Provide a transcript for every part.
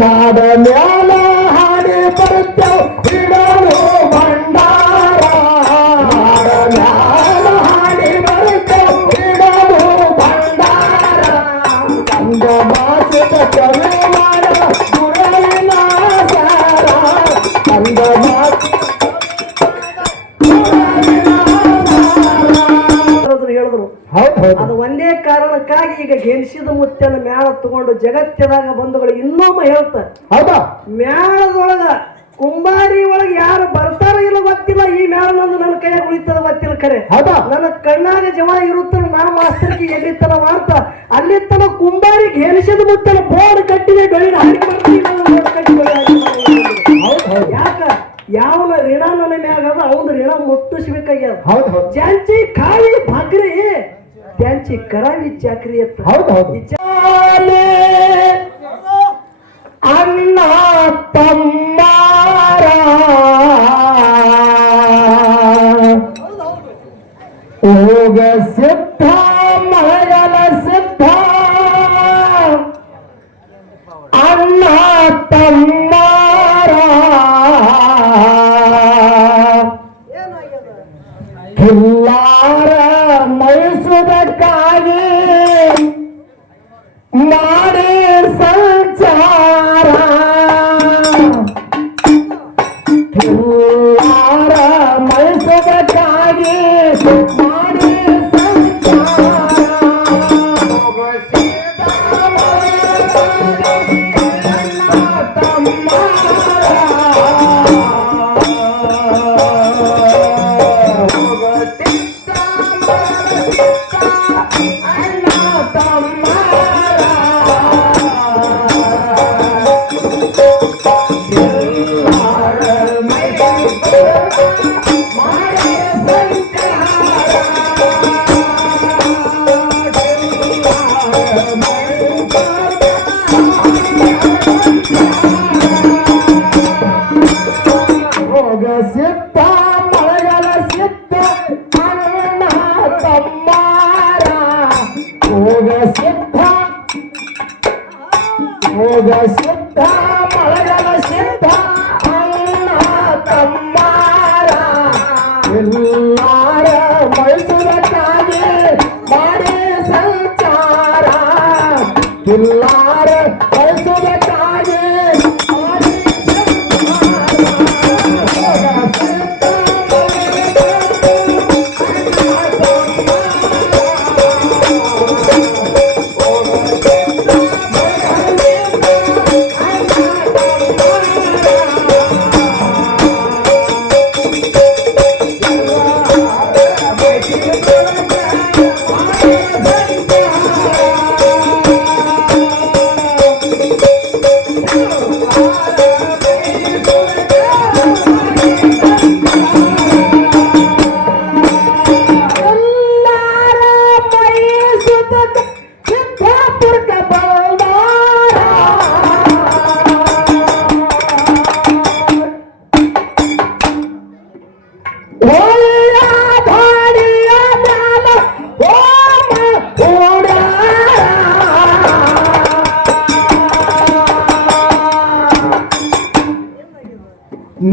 ನಾಡ ಮ್ಯಾಲ ಹಾಡಿ ಬರ್ತೇವ್ ಹಿಡಲು ಭಂಡಾರ ನಾಡ ಮ್ಯಾಲ ಹಾಡಿ ಬರ್ತೇವ್ ಹಿಡಲು ಭಂಡಾರ ಕಂದ ಮಾಸಿಕ ಕವಿ ಮಾಡ ಗುರುವಿನ ಸಾರ ಕಂದ ಮಾಸಿಕ ಹೇಳಿದ್ರು. ಅದು ಒಂದೇ ಕಾರಣಕ್ಕಾಗಿ ಈಗ ಗೆಲ್ಸಿದ ಮುತ್ತನ ಮ್ಯಾಳ ತಗೊಂಡು ಜಗತ್ತಿದಾಗ ಬಂಧುಗಳು ಇನ್ನೊಮ್ಮೆ ಹೇಳ್ತಾರೆ. ಹೌದಾ? ಮ್ಯಾಳದೊಳಗ ಕುಂಬಾರಿ ಒಳಗೆ ಯಾರು ಬರ್ತಾರೋ ಇಲ್ಲ ಗೊತ್ತಿಲ್ಲ. ಈ ಮ್ಯಾಳ ನಂದು ನನ್ನ ಕೈಯಾಗ ಉಳಿತದ ಗೊತ್ತಿಲ್ಲ ಖರೆ. ಹೌದಾ? ನನ್ನ ಕಣ್ಣಾಗ ಜಮ ಇರುತ್ತಲ್ಲ ನಾ ಮಾಸ್ತರ್ಗೆ ಎಲ್ಲಿತ್ತನ ಮಾಡ್ತಾ ಅಲ್ಲಿ ತನ ಕುಂಬಾರಿ ಗೆಲ್ಸಿದ ಮುತ್ತನ ಬೋರ್ಡ್ ಕಟ್ಟಿದೆ ಬೆಳಿನ ಯಾಕ ಯಾವನ ಋಣ ನನ್ನ ಮ್ಯಾಗ ಅದ ಅವನ ಋಣ ಮುಟ್ಟಿಸ್ಬೇಕಾಗ್ಯದ. ಜಾಂಚಿ ಕಾಳಿ ಭಾಗ್ರಿ ಜಾಂಚಿ ಕರಾವಿ ಚಾಕ್ರಿ ಅಂತ. ಅಣ್ಣ ತಮ್ಮಾರ ಹೋಗ ಸಿದ್ಧ ಮಳೆಗಲ ಸಿದ್ಧ ಅಣ್ಣ ತಮ್ಮಾರ ಕಿಲ್ಲಾರ ಮೈಸೂರಕ್ಕಾಗಿ ಮಾಡಿ ಸಂಚಾರ ಕಿಲ್ಲಾರ ಮೈಸೂರಕ್ಕಾಗಿ ಮಾಡಿ ಸಿದ್ಧ ಮಳೆಗಲ ಸಿದ್ಧ ಅಣ್ಣ ತಮ್ಮಾರ ಹೋಗ ಸಿದ್ಧ ಮಳೆಗಲ ಸಿದ್ಧ ಅಣ್ಣ ತಮ್ಮಾರ ಎಲ್ಲಾರ ಮೈಸೂರಕ್ಕಾಗಿ ಮಾಡಿ ಸಂಚಾರ ಎಲ್ಲಾರ ಮೈಸೂರಕ್ಕಾಗಿ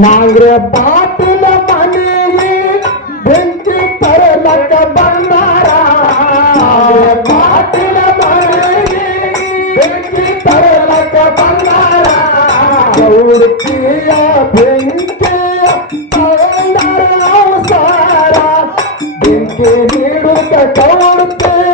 ನಾಂಗ್ರ ಪಾಟಿಲ ಮನೆಗೆ ಬೆಂಕಿ ತರಲಕ ಬಂದಾರ ಪಾಟಿಲ ಮನೆಗೆ ಬೆಂಕಿ ತರಲಕ ಬಂದಾರ ಉಡುಕಿಯ ಬೆಂಕಿಯ ತಗೊಂಡರ ಅವಸಾರ ಬೆಂಕಿ ನೀಡುತ್ತ ಕೌಡುತ್ತೆಯ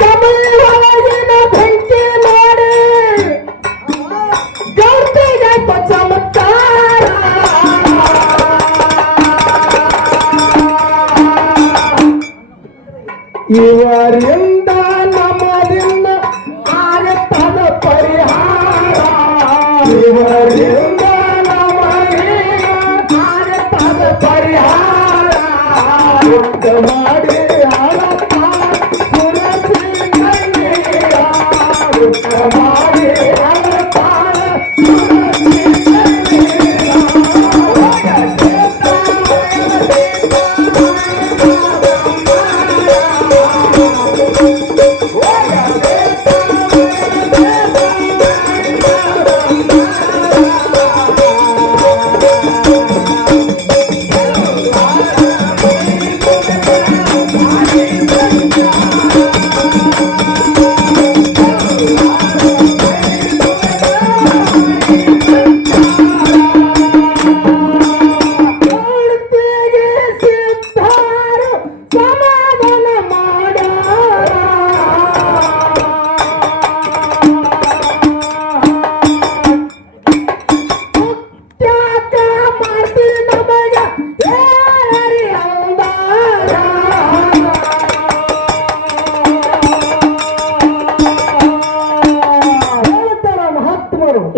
ಕಮಲ ಇವರಿಂದ ನಮ್ಮದಿಂದ ಆಗತ್ತದ ಪರಿಹಾರ ಇವರಿಂದ ನಮಗೆ ಆಗತ್ತದ ಪರಿಹಾರ ಯುದ್ಧ ಮಾಡಿ ಆಳಪ್ಪ ಸುರಸಿ ಕಣ್ಣೀರ ಯುದ್ಧ ಮಾಡಿ ಆಳಪ್ಪ ಸುರಸಿ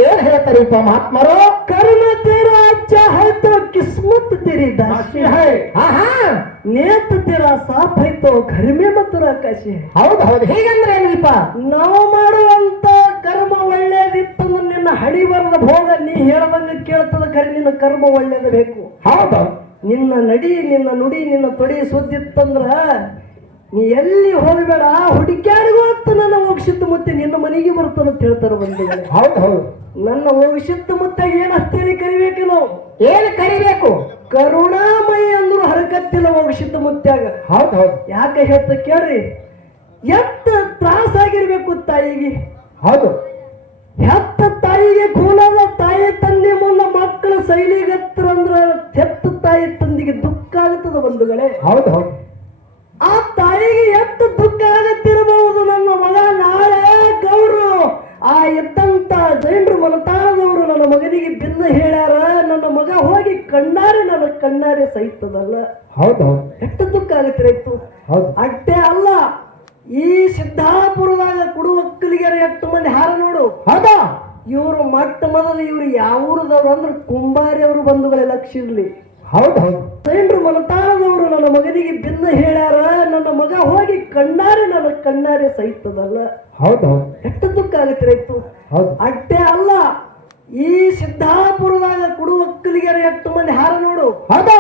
ಏನ್ ಹೇಳ್ತಾರಿಪ್ಪ ಮಹಾತ್ಮರು कर्म तेरा अच्छा है तो किस्मत तेरी दासी है नेत तेरा साफ है तो घर में मत ಕಶಿ है ಹೌದು ಹೌದು ಹೀಗಂದ್ರೆ ಏನಿಲ್ಪ ನಾವು ಮಾಡುವಂತ ಕರ್ಮ ಒಳ್ಳೇದಿತ್ತು ನಿನ್ನ ಹಡಿ ಬರದ ಭೋಗ ನೀ ಹೇಳದಂಗ ಕೇಳ್ತದ ಕರೆ ನಿನ್ನ ಕರ್ಮ ಒಳ್ಳೇದ ಬೇಕು ಹೌದು ನಿನ್ನ ನಡಿ ನಿನ್ನ ನುಡಿ ನಿನ್ನ ತೊಡಿ ಸುದ್ದಿತ್ತಂದ್ರ ನೀ ಎಲ್ಲಿ ಹೋಗಬೇಡ ಹುಡುಕ್ಯಾಡಿಗೋತ್ತ ನನ್ನ ಹೋಗಿಸಿತ್ತು ಮತ್ತೆ ನಿನ್ನ ಮನೆಗೆ ಬರ್ತಾನಂತ ಹೇಳ್ತಾರ ಬಂದಿದ್ದಾರೆ ಹೌದು ಹೌದು ನನ್ನ ಹೋಗಿಸಿತ್ತು ಮತ್ತೆ ಏನಷ್ಟೇನೆ ಕರಿಬೇಕು ನಾವು ಏನು ಕರಿಬೇಕು ಕರುಣಾಮಯಿ ಅಂದ್ರು ಹರಕತ್ತಿಲ್ಲ ಹೋಗಿಸಿತ್ತು ಮುತ್ಯಾಗ ಹೌದು ಹೌದು ಯಾಕೆ ಹೇಳ್ತ ಕೇಳ್ರಿ ಎಷ್ಟು ತ್ರಾಸ ಆಗಿರ್ಬೇಕು ತಾಯಿಗೆ ಹೌದು ಹೆತ್ತ ತಾಯಿಗೆ ಕೂಲದ ತಾಯಿ ತಂದೆ ಮುನ್ನ ಮಕ್ಕಳ ಶೈಲಿಗತ್ರ ಅಂದ್ರ ಹೆತ್ತ ತಾಯಿ ತಂದಿಗೆ ದುಃಖ ಆಗುತ್ತದ ಬಂಧುಗಳೇ ಹೌದು ಹೌದು ಆ ತಾಯಿಗೆ ಎಷ್ಟು ದುಃಖ ಆಗತ್ತಿರಬಹುದು ನನ್ನ ಮಗ ನಾಳೆ ಗೌಡ್ರು ಆ ಎತ್ತಂತ ಜೈನರು ಮನತಾಳದವರು ನನ್ನ ಮಗನಿಗೆ ಭಿನ್ನ ಹೇಳ್ಯಾರ ನನ್ನ ಮಗ ಹೋಗಿ ಕಣ್ಣಾರೆ ನನ್ನ ಕಣ್ಣಾರೆ ಸಹಿತದಲ್ಲ ಹೌದು ಎಷ್ಟು ದುಃಖ ಆಗತ್ತಿರೈತು ಹೌದು ಅಷ್ಟೇ ಅಲ್ಲ ಈ ಸಿದ್ದಾಪುರದಾಗ ಕುಡುವಕ್ಕಲಿಗೆರ ಎಷ್ಟು ಮಂದಿ ಹಾರ ನೋಡು ಹೌದಾ ಇವರು ಮೊಟ್ಟ ಮೊದಲು ಇವ್ರು ಯಾವ ಊರದವ್ರು ಅಂದ್ರೆ ಕುಂಬಾರಿ ಅವರು ಬಂಧುಗಳೇ ಲಕ್ಷ ಇರ್ಲಿ ಹೌದು ಹೌದು ಜೈನರು ಮನತಾಳದವರು ನನ್ನ ಮಗನಿಗೆ ಭಿನ್ನ ಹೇಳ್ಯಾರ ನನ್ನ ಮಗ ಹೋಗಿ ಕಣ್ಣಾರೆ ನನ್ನ ಕಣ್ಣಾರೆ ಸಹಿತದಲ್ಲ ಹೌದು ಎಷ್ಟು ದುಃಖ ಆಗತ್ತಿರೈತು ಹೌದು ಅಷ್ಟೇ ಅಲ್ಲ ಈ ಸಿದ್ದಾಪುರದಾಗ ಕುಡುವಕ್ಕಲಿಗೆರ ಎಷ್ಟು ಮಂದಿ ಹಾರ ನೋಡು ಹೌದಾ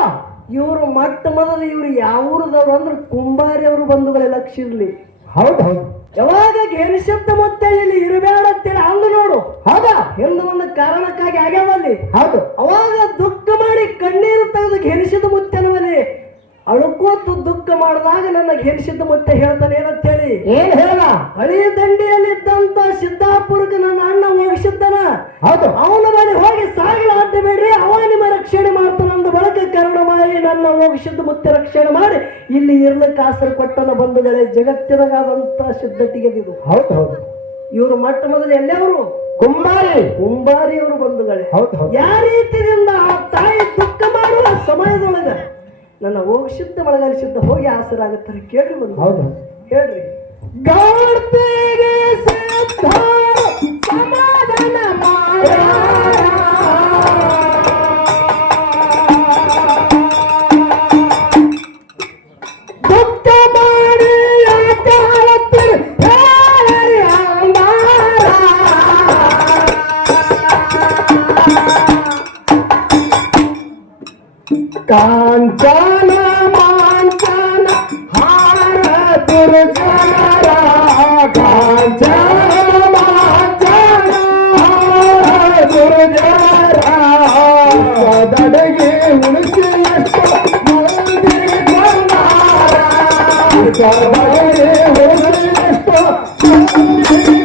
ಇವರು ಮೊಟ್ಟ ಮೊದಲು ಇವ್ರು ಯಾವ ಊರದವ್ರು ಅಂದ್ರೆ ಕುಂಬಾರಿ ಅವರು ಬಂಧುಗಳೇ ಲಕ್ಷ ಇರ್ಲಿ ಹೌದು ಹೌದು ಯಾವಾಗ ಗೆನಿಸತ್ತ ಮತ್ತೆ ಇಲ್ಲಿ ಇರಬೇಡ ಅಂತೇಳಿ ಹಂಗ ನೋಡು ಹೌದಾ ಎಂದು ಒಂದು ಕಾರಣಕ್ಕಾಗಿ ಆಗ್ಯಾವಲ್ಲಿ ಹೌದು ಅವಾಗ ದುಃಖ ಮಾಡಿ ಕಣ್ಣೀರು ತೆಗೆದು ಗೆನಿಸಿದ ಮುತ್ತನವಲ್ಲಿ ಅಳುಕೋತು ದುಃಖ ಮಾಡಿದಾಗ ನನ್ನ ಗೆನಿಸಿದ ಮತ್ತೆ ಹೇಳ್ತಾನೆ ಏನಂತೇಳಿ ಏನ್ ಹೇಳ ಹಳಿ ದಂಡಿಯಲ್ಲಿದ್ದಂತ ಸಿದ್ದಾಪುರಕ್ಕೆ ನನ್ನ ಅಣ್ಣ ಹೋಗಿಸಿದ್ದನ ಹೌದು ಅವನ ಮನೆ ಹೋಗಿ ಸಾಗಲ ಅಡ್ಡಬೇಡ್ರಿ ಅವ ನಿಮ್ಮ ರಕ್ಷಣೆ ಮಾಡ್ತಾನಂದ ಬಳಕ ಕರುಣಮಾಯಿ ನನ್ನ ಹೋಗಿಸಿದ್ದ ಮತ್ತೆ ರಕ್ಷಣೆ ಮಾಡಿ ಇಲ್ಲಿ ಇರ್ಲಿಕ್ಕೆ ಆಸರೆ ಕೊಟ್ಟನ ಬಂಧುಗಳೇ ಜಗತ್ತಿನಾದಂತ ಸಿದ್ಧತೆಗೆದಿದು ಹೌದು ಹೌದು ಇವರು ಮೊಟ್ಟ ಮೊದಲು ಎಲ್ಲವರು ಕುಂಬಾರಿ ಅವರು ಬಂಧುಗಳೇ ಹೌದು ಹೌದು ಯಾವ ರೀತಿಯಿಂದ ಆ ತಾಯಿ ದುಃಖ ಮಾಡುವ ಸಮಯದೊಳಗ ನನ್ನ ಹೋಗಿಸಿದ್ದ ಒಳಗಲಿಸಿದ್ದ ಹೋಗಿ ಆಸರಾಗುತ್ತಾರೆ ಕೇಳ್ರಿ ಬಂದು ಹೌದು ಹೇಳ್ರಿ ಗೌಡ್ತಿಗೆ ಸಿದ್ಧ ಸಮಾಧಾನ ಮಾಡ ದುಃಖ ಮಾಡಿ ಕಾಂಚನ ಮಾಂಚನ ಹಾರ ದುರ್ಗಾರ ಕಾಂಚನ ಮಾಂಚನ ಹಾರ ದುರ್ಗಾರ ಸದಡಿಗೆ ಉಳಿಸಿ ಎಷ್ಟು ಮಂದಿ ಬಂದಾರ ಸದಡಿಗೆ ಉಳಿಸಿ ಎಷ್ಟು ಮಂದಿ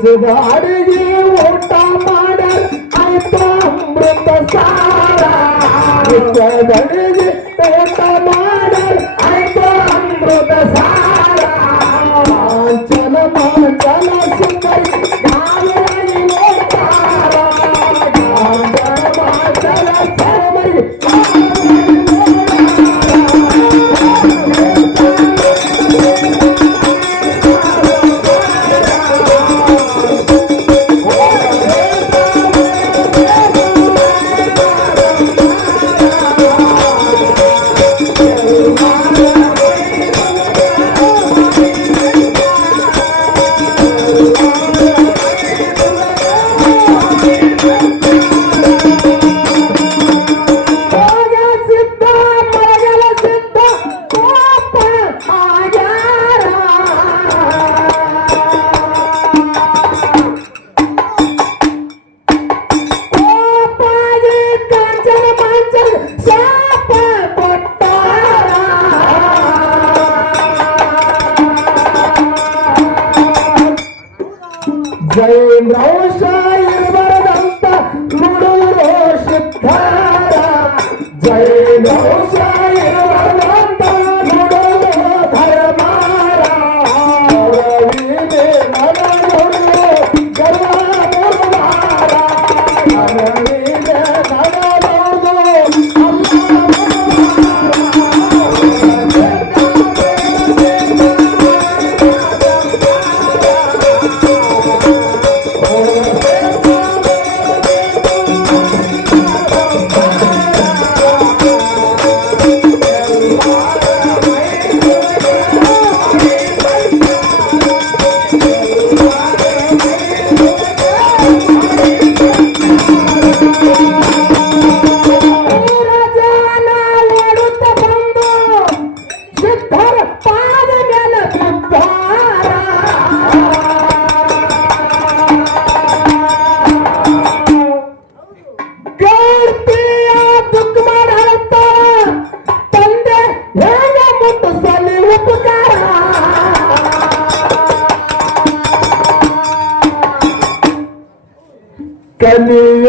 ಬಿಸಿದ ಅಡಿಗೆ ಊಟ ಮಾಡ ಆಯ್ತು ಅಮೃತ ಸಾರ ಬಿಸಿದ ಅಡಿಗೆ ಊಟ ಮಾಡ ಆಯ್ತು ಅಮೃತ ಸಾರ ಚಲ ಚಲ ಸುಂದರಿ ಗಾಳಿಯಾಗಿ ನೋಡ್ತಾರ ಚಲ ಚಮರಿ ಜೈನೌಷ ಇರಬಾರದಂತ ನುಡಿರೋ ಸಿದ್ಧಾರ ಜೈನೌಷ ಇರಬಾರದಂತ ನುಡಿರೋ ಧರ್ಮಾರ ರವಿನೇ ಮನ ನುಡಿಯೋ ಗರ್ವ ನಿರ್ಮಾರ ರವಿನೇ ಮನ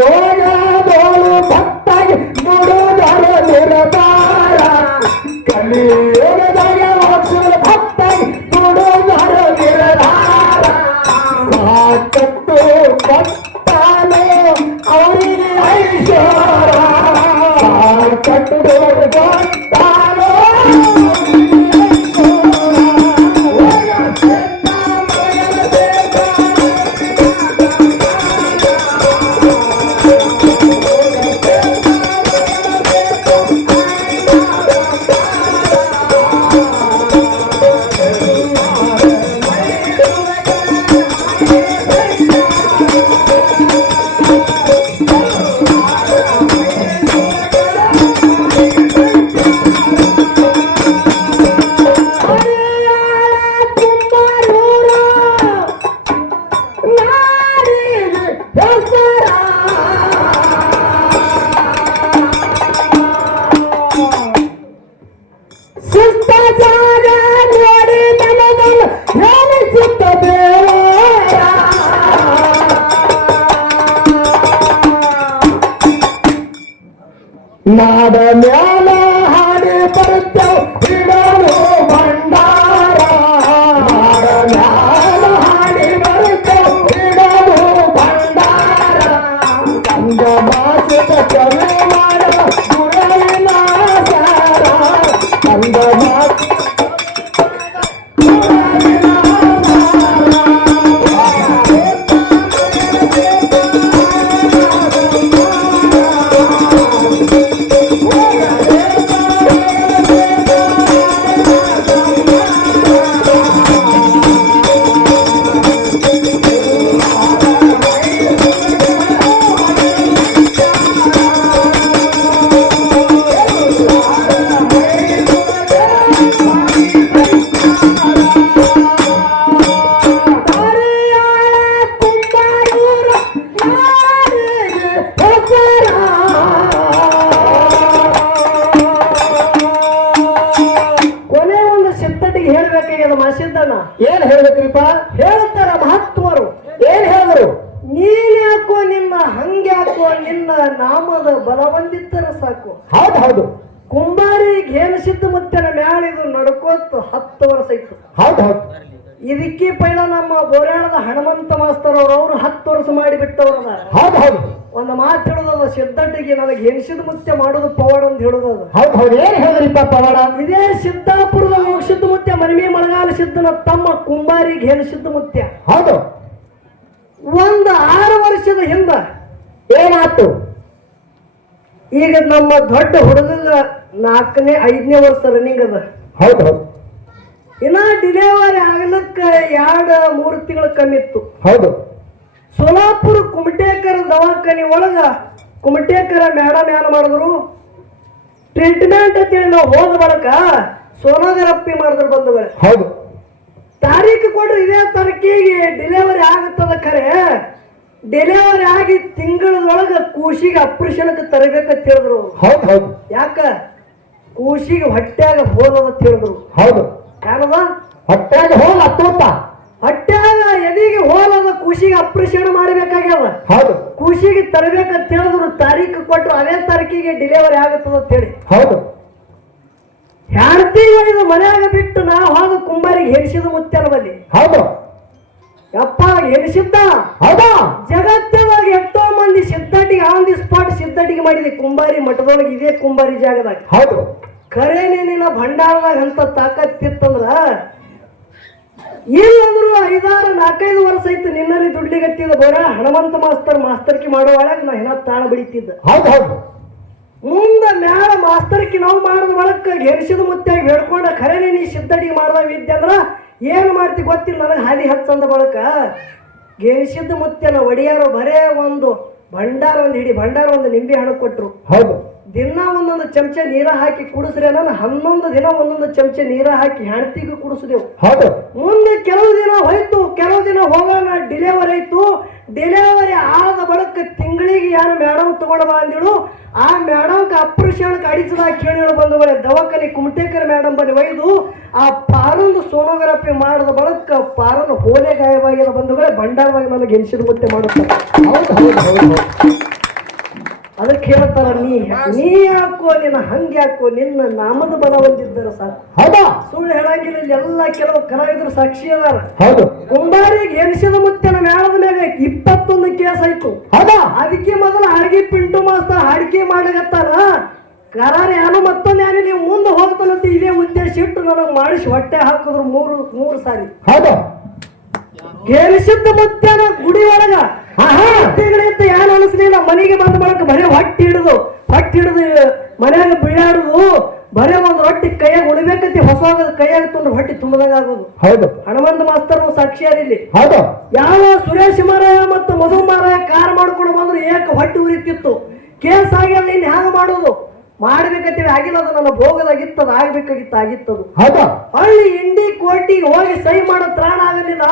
ಕಲಿಯೋಗದೋಳು ಭಕ್ತಾಗಿ ನುಡಿದರ ನಿರದಾರ ಕಲಿಯೋಗದಾಗ ವಾಸುಗಳ ಭಕ್ತಾಗಿ ನುಡಿದರ ನಿರದಾರ ಸಾಕಟ್ಟು ಭಕ್ತಾನು ಅವರಿಗೆ ಐಶ್ವರ ಸಾಕಟ್ಟು ಭಕ್ತಾನು ನಾಡ ಮ್ಯಾಲ ಹಾಡಿ ಬರ್ತೇವ್ ಹಿಡಲು ಭಂಡಾರ ನಾಡ ಮ್ಯಾಲ ಹಾಡಿ ಬರ್ತೇವ್ ಹಿಡಲು ಭಂಡಾರ ಗಂಗ ಮಾಸಿಕ ಚಲು ಮಾಡ ಗುರುವಿನ ಸಾರ ಗಂಗ ಮಾಸಿಕ ಹೇಳ್ಬೇಕಾಗ್ಯದ ಮಾಸಿದ್ದಣ್ಣ. ಏನ್ ಹೇಳ್ಬೇಕ್ರಿಪ್ಪ? ಹೇಳ್ತಾರ ಮಹಾತ್ಮರು. ಏನ್ ಹೌದು ಹೌದು ಕುಂಬಾರಿ ಘೇನಸಿದ್ದ ಮುತ್ತನ ಮ್ಯಾಲ ಇದು ನಡ್ಕೋತ 10 ವರ್ಷ ಇತ್ತು. ಹೌದು ಹೌದು ಇದಕ್ಕೆ ಪೈಲ ನಮ್ಮ ಬೋರ್ಯಾಳದ ಹನುಮಂತ ಮಾಸ್ತರ್ ಅವ್ರು 10 ವರ್ಷ ಮಾಡಿ ಬಿಟ್ಟವ್ರದ. ಹೌದು ಹೌದು ಒಂದು ಮಾತು ಹೇಳೋದದ, ಸಿದ್ಧಟಿಗೆ ನನಗೆ ಘೇನಸಿದ್ದ ಮುತ್ಯ ಮಾಡೋದು ಪವಾಡ ಅಂತ ಹೇಳೋದದ. ಹೌದು ಹೌದು ಏನ್ ಹೇಳಿದ್ರಿಪ್ಪ ಪವಾಡ? ಇದೇ ಸಿದ್ದಾಪುರದ ಮೋಕ್ಷಿದ್ದ ಮುತ್ಯ ಮರಿಮೆ ಮಳಗಾಲ ಸಿದ್ದನ ತಮ್ಮ ಕುಂಬಾರಿ ಘೇನಸಿದ್ದ ಮುತ್ಯ ಹೌದು ಒಂದು 6 ವರ್ಷದ ಹಿಂದ ಏನಾಯ್ತು? ಈಗ ನಮ್ಮ ದೊಡ್ಡ ಹುಡುಗ 4ನೇ 5ನೇ ವರ್ಷ ರನ್ನಿಂಗ್ ಅದ. ಹೌದು ಹೌದು ಇನ್ನ ಡಿಲಿವರಿ ಆಗ್ಲಿಕ್ಕ 2-3 ತಿಂಗಳ ಕಮ್ಮಿ ಇತ್ತು. ಹೌದು ಸೋಲಾಪುರ ಕುಮಟೇಕರ ದವಾಖಾನೆ ಒಳಗ ಕುಮಟೇಕರ ಮೇಡಮ್ ಏನ್ ಮಾಡಿದ್ರು, ಟ್ರೀಟ್ಮೆಂಟ್ ಅಂತೇಳಿ ನಾವು ಹೋದ ಬಳಕ ಸೋನೋಗ್ರಫಿ ಮಾಡಿದ್ರು ಬಂಧುಗಳೇ. ಹೌದು ತಾರೀಕು ಕೊಡ್ರಿ, ಇದೇ ತಾರೀಕಿಗೆ ಡೆಲಿವರಿ ಆಗುತ್ತದ. ಖರೆ ಡೆಲಿವರಿ ಆಗಿ ತಿಂಗಳದೊಳಗ ಕೂಸಿಗೆ ಆಪರೇಷನ್ಗೆ ತರಬೇಕಂತ ಹೇಳಿದ್ರು. ಹೌದು ಹೌದು ಯಾಕ? ಕೂಸಿಗೆ ಹೊಟ್ಟ್ಯಾಗ ಹೋದಂತ ಹೇಳಿದ್ರು. ಹೌದು ಯಾರದ ಹೊಟ್ಟಾಗ ಹೋಗಿ ಹತ್ತೋತ ಹೊಟ್ಟ್ಯಾಗ ಎದಿಗೆ ಹೋಲದ ಕೂಸಿಗೆ ಆಪರೇಷನ್ ಮಾಡಬೇಕಾಗ್ಯದ. ಹೌದು ಕೂಸಿಗೆ ತರಬೇಕಂತ ಹೇಳಿದ್ರು. ತಾರೀಕು ಕೊಟ್ಟರು, ಅದೇ ತಾರೀಕಿಗೆ ಡೆಲಿವರಿ ಆಗುತ್ತದ ಅಂತ ಹೇಳಿ. ಹೌದು ಹೆಣ್ತಿಗಳು ಮನ್ಯಾಗ ಬಿಟ್ಟು ನಾ ಹೋದ ಕುಂಬಾರಿಗೆ ಹೆರಿಸಿದ ಮುತ್ಯನ ಬಲ್ಲಿ. ಹೌದು ಯಪ್ಪ ಹೆರಿಸಿದ್ದ. ಹೌದಾ ಜಗತ್ತಿನಾಗ ಎಷ್ಟೋ ಮಂದಿ ಸಿದ್ಧಟಿಗೆ ಆನ್ ದಿ ಸ್ಪಾಟ್ ಸಿದ್ಧಟಿಗೆ ಮಾಡಿದೆ ಕುಂಬಾರಿ ಮಠದೊಳಗೆ, ಇದೇ ಕುಂಬಾರಿ ಜಾಗದಾಗ. ಹೌದು ಖರೇನೆ ನಿನ್ನ ಭಂಡಾರದಾಗ ಅಂತ ತಾಕತ್ತಿತ್ತಂದ್ರ ಇಲ್ಲಂದ್ರು 5-4-5 ವರ್ಷ ಐತಿ ನಿನ್ನಲ್ಲಿ ದುಡ್ಲಿಗತ್ತಿದ ಬರ ಹನುಮಂತ ಮಾಸ್ತರ್ಕಿ ಮಾಡೋ ಒಳಗೆ ನಾ ಏನ ತಾಳ ಬಿಡಿತಿದ್ದ. ಹೌದು ಹೌದು ಮುಂದ ಮ್ಯಾಲ ಮಾಸ್ತರ್ಕಿ ನಾವು ಮಾಡಿದ ಒಳಕ ಗೆರಿಸಿದ ಮುತ್ತಾಗಿ ಬೇಡ್ಕೊಂಡ ಖರೇನೆ ನೀ ಸಿದ್ಧಟಿಗೆ ಮಾಡ್ದ ವಿದ್ಯೆ ಅಂದ್ರ ಏನ್ ಮಾಡ್ತಿ ಗೊತ್ತಿಲ್ಲ ನನಗೆ ಹಾದಿ ಹಚ್ಚಂದ ಬಳಕ ಗೆರಿಸಿದ ಮುತ್ಯನ ಒಡಿಯಾರು ಬರೇ ಒಂದು ಭಂಡಾರ, ಒಂದು ಹಿಡಿ ಭಂಡಾರ, ಒಂದು ನಿಂಬೆ ಹಣ್ಣು ಕೊಟ್ರು. ಹೌದು ದಿನ ಒಂದೊಂದು ಚಮಚ ನೀರ ಹಾಕಿ ಕುಡಿಸ್ರೆ ನಾನು 11 ದಿನ ಒಂದೊಂದು ಚಮಚ ನೀರ ಹಾಕಿ ಹೆಣ್ತಿಗೆ ಕುಡಿಸಿದೆವು. ಹೌದು ಮುಂದೆ ಕೆಲವು ದಿನ ಹೋಯ್ತು, ಕೆಲವು ದಿನ ಹೋಗೋಣ ಡಿಲಿವರಿ ಆಯ್ತು. ಡಿಲಿವರಿ ಆದ ಬಳಿಕ ತಿಂಗಳಿಗೆ ಯಾರು ಮೇಡಮ್ ತಗೊಂಡು ಬಂದಿಳು. ಆ ಮೇಡಮ್ಗೆ ಆಪರೇಷನ್ಗೆ ಅಡಿಸದಾಗ ಕೇಳಿಗಳು ಬಂದವಳೆ ದವಾಖಾನೆ ಕುಮಟೇಕರ ಮೇಡಮ್ ಬಳಿ ಒಯ್ದು ಆ ಪಾರೊಂದು ಸೋನೋಗ್ರಫಿ ಮಾಡಿದ ಬಳಿಕ ಪಾರನ್ನು ಹೋಲೆ ಗಾಯವಾಗಿರೋ ಬಂದವಳೆ ಭಂಡಾರದಾಗ ನನಗೆ ಎನಿಸಿದ ಮುತ್ತೆ ಮಾಡುತ್ತಾರೆ. ಹೌದು ಹೌದು ಹೌದು ಅದಕ್ಕೆ ಹೇಳ್ತಾರ, ನೀ ಯಾಕೋ ನಿನ್ನ ಹಂಗೆ ಯಾಕೋ ನಿನ್ನ ನಾಮದ ಬಲ ಹೊಂದಿದ್ದಾರೆ ಸಾಕು. ಹೌದಾ ಸುಳ್ಳು ಹೇಳಂಗಿಲ್ಲ. ಇಲ್ಲಿ ಎಲ್ಲ ಕೆಲವು ಕಲಾವಿದರು ಸಾಕ್ಷಿ ಅದಾರ. ಹೌದು ಕುಂಬಾರಿಗೆ ಎನಿಸಿದ ಮುತ್ತನ ಮೇಳದ ಮೇಲೆ 21 ಕೇಸ್ ಆಯ್ತು. ಹೌದಾ ಅದಕ್ಕೆ ಮೊದಲು ಹಾಡಿಗೆ ಪಿಂಟು ಮಾಸ್ತರ್ ಹಾಡಿಕೆ ಮಾಡಗತ್ತಾರ. ಕರಾರ ಯಾನು ಮತ್ತೊಂದು ಯಾರು ನೀವು ಮುಂದೆ ಹೋಗ್ತಾನಂತ ಇದೇ ಉದ್ದೇಶ ಇಟ್ಟು ನನಗೆ ಮಾಡಿಸಿ ಹೊಟ್ಟೆ ಹಾಕಿದ್ರು 3 ಸಾರಿ. ಹೌದು ಎನಿಸಿದ್ದ ಮುತ್ತನ ಗುಡಿ ಒಳಗ ತಿಂಗಳಿಂದ ಏನು ಅನಿಸ್ಲಿಲ್ಲ. ಮನೆಗೆ ಬಂದ ಬಳಕ ಬರೇ ಹೊಟ್ಟೆ ಹಿಡಿದು ಮನ್ಯಾಗ ಬೀಳಾಡುದು, ಬರೇ ಒಂದು ರೊಟ್ಟಿ ಕೈಯಾಗ ಉಳಿಬೇಕಂತ ಹೊಸ ಕೈಯಾಗ ತುಂಡ್ರೆ ಹೊಟ್ಟೆ ತುಂಬದಾಗ ಆಗೋದು. ಹೌದು ಹನುಮಂತ ಮಾಸ್ತರ್ ಸಾಕ್ಷಿಯಾರಿಲ್ಲಿ. ಹೌದು ಯಾವ ಸುರೇಶ್ ಮಾರಾಯ ಮತ್ತು ಮಧು ಮಾರಾಯ ಕಾರ್ ಮಾಡ್ಕೊಂಡು ಬಂದ್ರು ಏಕ ಹೊಟ್ಟೆ ಉರಿತಿತ್ತು. ಕೇಸ್ ಆಗ್ಯದ, ಇನ್ನು ಹ್ಯಾಂಗ ಮಾಡೋದು ಮಾಡ್ಬೇಕಂತೇಳಿ ಆಗಿಲ್ಲ. ಅದು ನನ್ನ ಭೋಗದಾಗಿತ್ತದ ಆಗಿತ್ತದು. ಹೌದಾ ಹಳ್ಳಿ ಇಂಡಿ ಕೋಟಿಗೆ ಹೋಗಿ ಸಹಿ ಮಾಡೋ ತ್ರಾಣ ಆಗಲಿಲ್ಲ.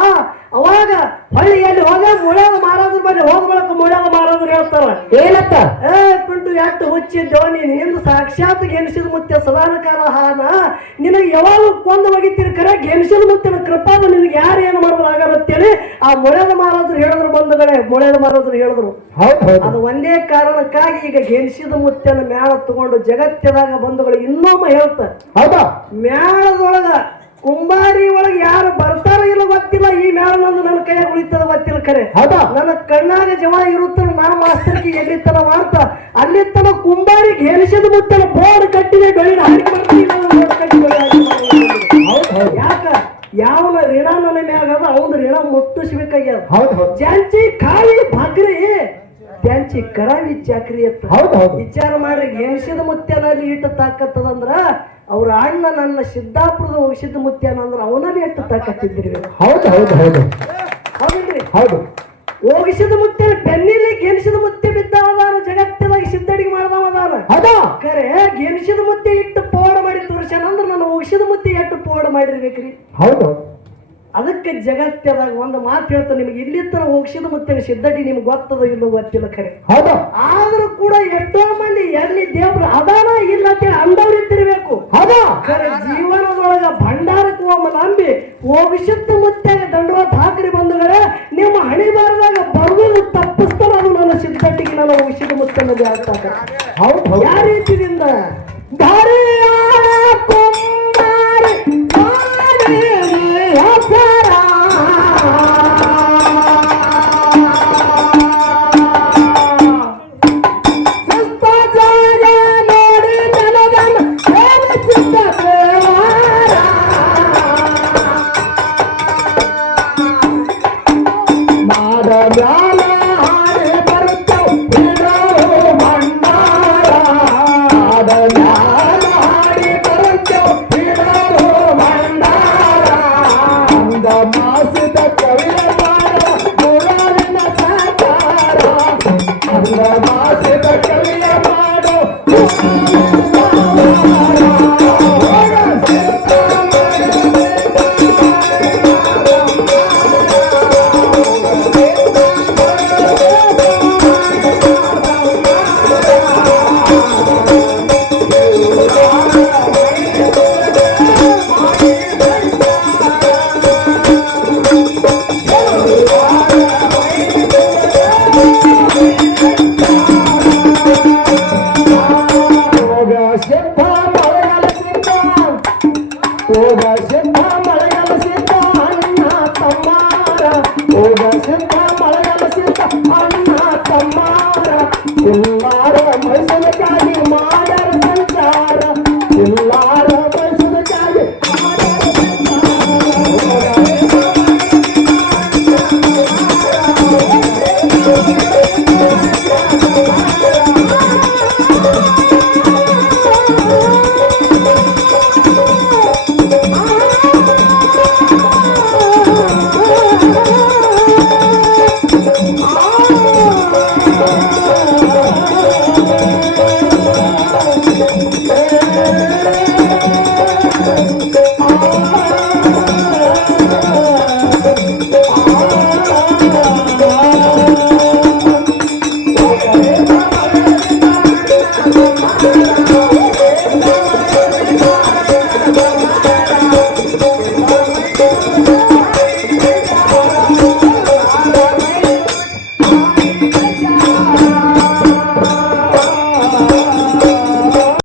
ಅವಾಗ ಹಳ್ಳಿಯಲ್ಲಿ ಹೋಗ ಮುಳ್ಯಾಗ ಮಾರಾದ್ರು ಬಲ್ಲಿ ಹೋದ ಬಳಕ ಮುಳ್ಯಾಗ ಮಾರಾದ್ರು ಹೇಳ್ತಾರ ಏನತ್ತ? ಪಿಂಟು ಎಷ್ಟು ಹುಚ್ಚಿದ್ದೋ ನೀನು, ಹಿಂದೆ ಸಾಕ್ಷಾತ್ ಗೆನಿಸಿದ ಮುತ್ಯ ಸದಾನ ಕಾಲ ಹಾನ ನಿನಗೆ ಯಾವಾಗ ಕೊಂದು ಒಗಿತೀರಿ. ಕರೆ ಗೆನಿಸಿದ ಮುತ್ತಿನ ಕೃಪಾದ ನಿನಗೆ ಯಾರು ಏನು ಮಾಡಿದ್ರು ಆಗತ್ತೇಳಿ ಆ ಮುಳ್ಯಾದ ಮಾರಾದ್ರು ಹೇಳಿದ್ರು ಬಂಧುಗಳೇ. ಮುಳ್ಯಾದ ಮಾರಾದ್ರು ಹೇಳಿದ್ರು. ಅದು ಒಂದೇ ಕಾರಣಕ್ಕಾಗಿ ಈಗ ಗೆನಿಸಿದ ಮುತ್ಯನ ಮ್ಯಾಳ ತಗೊಂಡು ಜಗತ್ತಿದಾಗ ಬಂಧುಗಳು ಇನ್ನೊಮ್ಮೆ ಹೇಳ್ತಾರೆ. ಹೌದಾ ಮ್ಯಾಳದೊಳಗ ಕುಂಬಾರಿ ಒಳಗೆ ಯಾರು ಬರ್ತಾರೋ ಇಲ್ಲ ಗೊತ್ತಿಲ್ಲ. ಈ ಮೇಳ ನಂದು ನನ್ನ ಕೈಯಾಗ ಉಳಿತದ ಗೊತ್ತಿಲ್ಲ. ಖರೆ ನನ್ನ ಕಣ್ಣಾಗ ಜವ ಇರುತ್ತಲ್ಲ. ನಾ ಮಾಸ್ತರ್ಕಿ ಎಲ್ಲಿತ್ತನ ಮಾಡ್ತಾ ಅಲ್ಲಿತ್ತನ ಕುಂಬಾರಿ ಗೆನಿಸಿದ ಮುತ್ತನ ಬೋರ್ಡ್ ಕಟ್ಟಿದೆ ಬೆಳಿನ ಯಾಕ ಯಾವನ ಋಣ ನನ್ನ ಮ್ಯಾಗ ಅದ ಅವನ ಋಣ ಮುಟ್ಟಿಸ್ಬೇಕಾಗ್ಯದ. ಜಾಂಚಿ ಖಾಲಿ ಭಾಕ್ರಿ ತ್ಯಾಂಚಿ ಕರಾವಿ ಚಾಕ್ರಿ ಅಂತ ವಿಚಾರ ಮಾಡ್ರಿ. ಗೆನಿಸಿದ ಮುತ್ಯನಲ್ಲಿ ಇಟ್ಟು ತಾಕತ್ತದಂದ್ರ ಅವ್ರ ಅಣ್ಣ ನನ್ನ ಸಿದ್ದಾಪುರದ ವಂಶದ ಮುತ್ಯನ ಅಂದ್ರ ಅವನಲ್ಲಿ ಎಷ್ಟು ತಾಕತ್ತಿದ್ರಿ. ಹೌದಿಲ್ರಿ? ಹೋಗಿಸಿದ ಮುತ್ಯ ಬೆನ್ನಿಲಿ ಗೆನಿಸಿದ ಮುತ್ಯ ಬಿದ್ದವದಾನ. ಜಗತ್ತಿನಾಗ ಸಿದ್ದಡಿಗೆ ಮಾಡ್ದವದಾನ. ಖರೆ ಗೆನಿಸಿದ ಮುತ್ಯ ಇಟ್ಟು ಪೋಡ ಮಾಡಿ ತೋರ್ಸ್ಯಾನ ಅಂದ್ರ ನನ್ನ ಹೋಗಿಸಿದ ಮುತ್ಯ ಎಷ್ಟು ಪೋಡ ಮಾಡಿರ್ಬೇಕ್ರಿ. ಅದಕ್ಕೆ ಜಗತ್ತದಾಗ ಒಂದು ಮಾತು ಹೇಳ್ತಾನೆ ನಿಮಗೆ. ಇಲ್ಲಿ ತರ ಹೋಗಿಸಿದ ಮುತ್ಯ ಸಿದ್ದಡಿ ನಿಮ್ಗೆ ಗೊತ್ತದ ಇಲ್ಲೋ ಗೊತ್ತಿಲ್ಲ. ಖರೆ ಆದ್ರೂ ಕೂಡ ಎಷ್ಟೋ ಮಂದಿ ಎಲ್ಲಿ ದೇವ್ರ ಅದಾನ ಇಲ್ಲ ಅಂತ ಅಂದವ್ರಿದ್ದಿರ್ಬೇಕು. ಖರೆ ಜೀವನದೊಳಗ ಭಂಡಾರಕ್ಕೆ ಒಮ್ಮ ನಂಬಿ ಹೋಗಿಸಿದ ಮುತ್ಯಾಗ ದಂಡವಾದ ಹಾಕ್ರಿ ಬಂಧುಗಳೇ. ನಿಮ್ಮ ಹಣಿ ಬಾರದಾಗ ಬರುವುದು ತಪ್ಪಿಸ್ತಾರ. ಅದು ನನ್ನ ಸಿದ್ದಟ್ಟಿಗೆ ನನ್ನ ಉಸಿರು ಮುತ್ತನ್ನದೇ ಆಗ್ತಾಕ ಹೌದು ಹೌದು ಯಾವ ರೀತಿಯಿಂದ ಧರಿಯಾಳ ಕುಮಾರಿ ಮಾಡಿ ಹೆಸರ ಶಿಷ್ಟಾಚಾರ ನೋಡಿ ನನಗನ್ನು ಹೇಳುತ್ತಿದ್ದ ದೇವರ. ಮಾಡ ಮ್ಯಾಲ ಹಾಡಿ ಬರುತ್ತವು ಬಿಡೋ ಭಂಡಾರ. ಮಾಡ ಮ್ಯಾಲ ಹಾಡಿ ಬರುತ್ತವು ಬಿಡೋ ಭಂಡಾರ. ಅಂದ ಮಾಸಿದ ಕವಿಯ ಮಾಡೋ ಮುರಾರಿನ ಸಾಕಾರ. ಅಂದ ಮಾಸಿದ ಕವಿಯ ಮಾಡೋ